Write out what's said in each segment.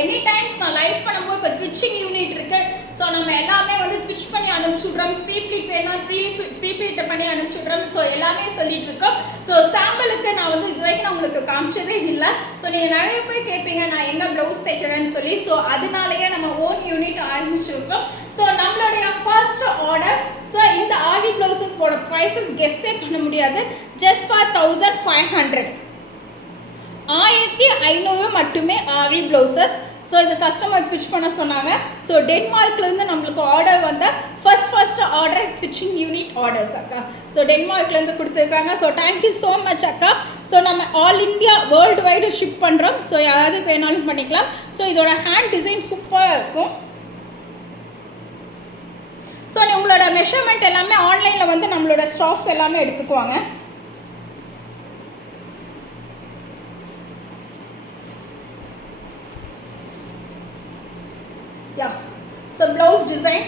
Any times நான் live பண்ணும்போது இப்போ ட்விச்சிங் யூனிட் இருக்கு. ஸோ நம்ம எல்லாமே வந்து ட்விச் பண்ணி அனுப்பிச்சுட்றோம். ப்ரீ ப்ளீட் வேணால் ப்ரீ ப்ளீட் பண்ணி அனுப்பிச்சுட்றோம். ஸோ எல்லாமே சொல்லிட்டு இருக்கோம். ஸோ சாம்பிளுக்கு நான் வந்து இது வரைக்கும் நான் உங்களுக்கு காமிச்சதே இல்லை. ஸோ நீங்கள் நிறைய பேர் கேட்பீங்க நான் எங்கே ப்ளவுஸ் தைக்கிறேன்னு சொல்லி. ஸோ அதனாலேயே நம்ம ஓன் யூனிட் ஆரம்பிச்சிருக்கோம். ஸோ நம்மளுடைய ஃபர்ஸ்ட் ஆர்டர். ஸோ இந்த ஆரி ப்ளவுசஸோட ப்ரைஸஸ் கெஸ்ஸே பண்ண முடியாது. ஜஸ்ட் ஃபார் 1500 1500 மட்டுமே ஆரி ப்ளவுசஸ். ஸோ இது கஸ்டமர் ஸ்விட்ச் பண்ண சொன்னாங்க. ஸோ டென்மார்க்லேருந்து நம்மளுக்கு ஆர்டர் வந்த ஃபர்ஸ்ட் ஆர்டர் ஸ்விட்சிங் யூனிட் ஆர்டர்ஸ் அக்கா. ஸோ டென்மார்க்லேருந்து கொடுத்துருக்காங்க. ஸோ தேங்க்யூ ஸோ மச் அக்கா. ஸோ நம்ம all India world wide ship பண்ணுறோம். ஸோ யாராவது வேணாலும் பண்ணிக்கலாம். ஸோ இதோட ஹேண்ட் டிசைன் சூப்பராக இருக்கும். ஸோ உங்களோட மெஷர்மெண்ட் எல்லாமே ஆன்லைனில் வந்து நம்மளோட ஸ்டாஃப்ஸ் எல்லாமே எடுத்துக்குவாங்க. Yeah, so blouse design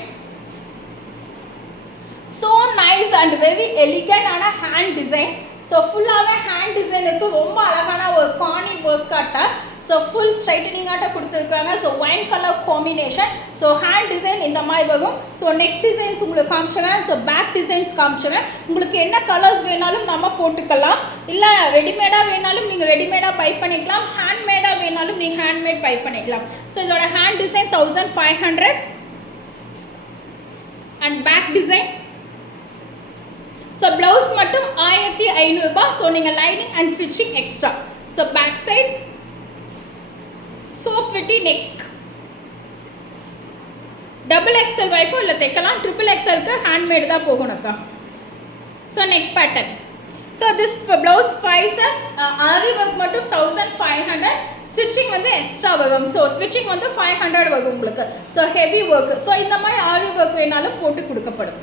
so nice and very elegant and a hand design. So full ஆவே hand design இருக்கு. ரொம்ப அழகான ஒரு காணி ஒர்க் ஆட்ட. ஸோ ஃபுல் ஸ்ட்ரைட்டனிங் ஆட்ட கொடுத்துருக்காங்க. So wine colour combination. So hand design இந்த மாதிரி வரும். ஸோ நெக் டிசைன்ஸ் உங்களுக்கு காமிச்சுவேன். ஸோ பேக் டிசைன்ஸ் காமிச்சுவேன். உங்களுக்கு என்ன கலர்ஸ் வேணாலும் நம்ம போட்டுக்கலாம். இல்லை ரெடிமேடாக வேணாலும் நீங்கள் ரெடிமேடாக பை பண்ணிக்கலாம். ஹேண்ட்மேடாக வேணாலும் நீங்கள் ஹேண்ட்மேட் பை பண்ணிக்கலாம். ஸோ இதோட hand design 1500 and back design. So blouse மட்டும் 1500 ரூபாய். ஸோ நீங்கள் lining and stitching extra. So back side so pretty neck. double XL வரைக்கும் இல்லை தைக்கலாம். triple XL க்கு handmade தான் போகணும்க்கா. so neck pattern. so this blouse prices aari work மட்டும் 1500. Stitching வந்து எக்ஸ்ட்ரா வரும். ஸோ ஸ்டிச்சிங் வந்து 500 வரும் உங்களுக்கு. So heavy work. ஸோ இந்த மாதிரி ஆரி ஒர்க் வேணாலும் போட்டு கொடுக்கப்படும்.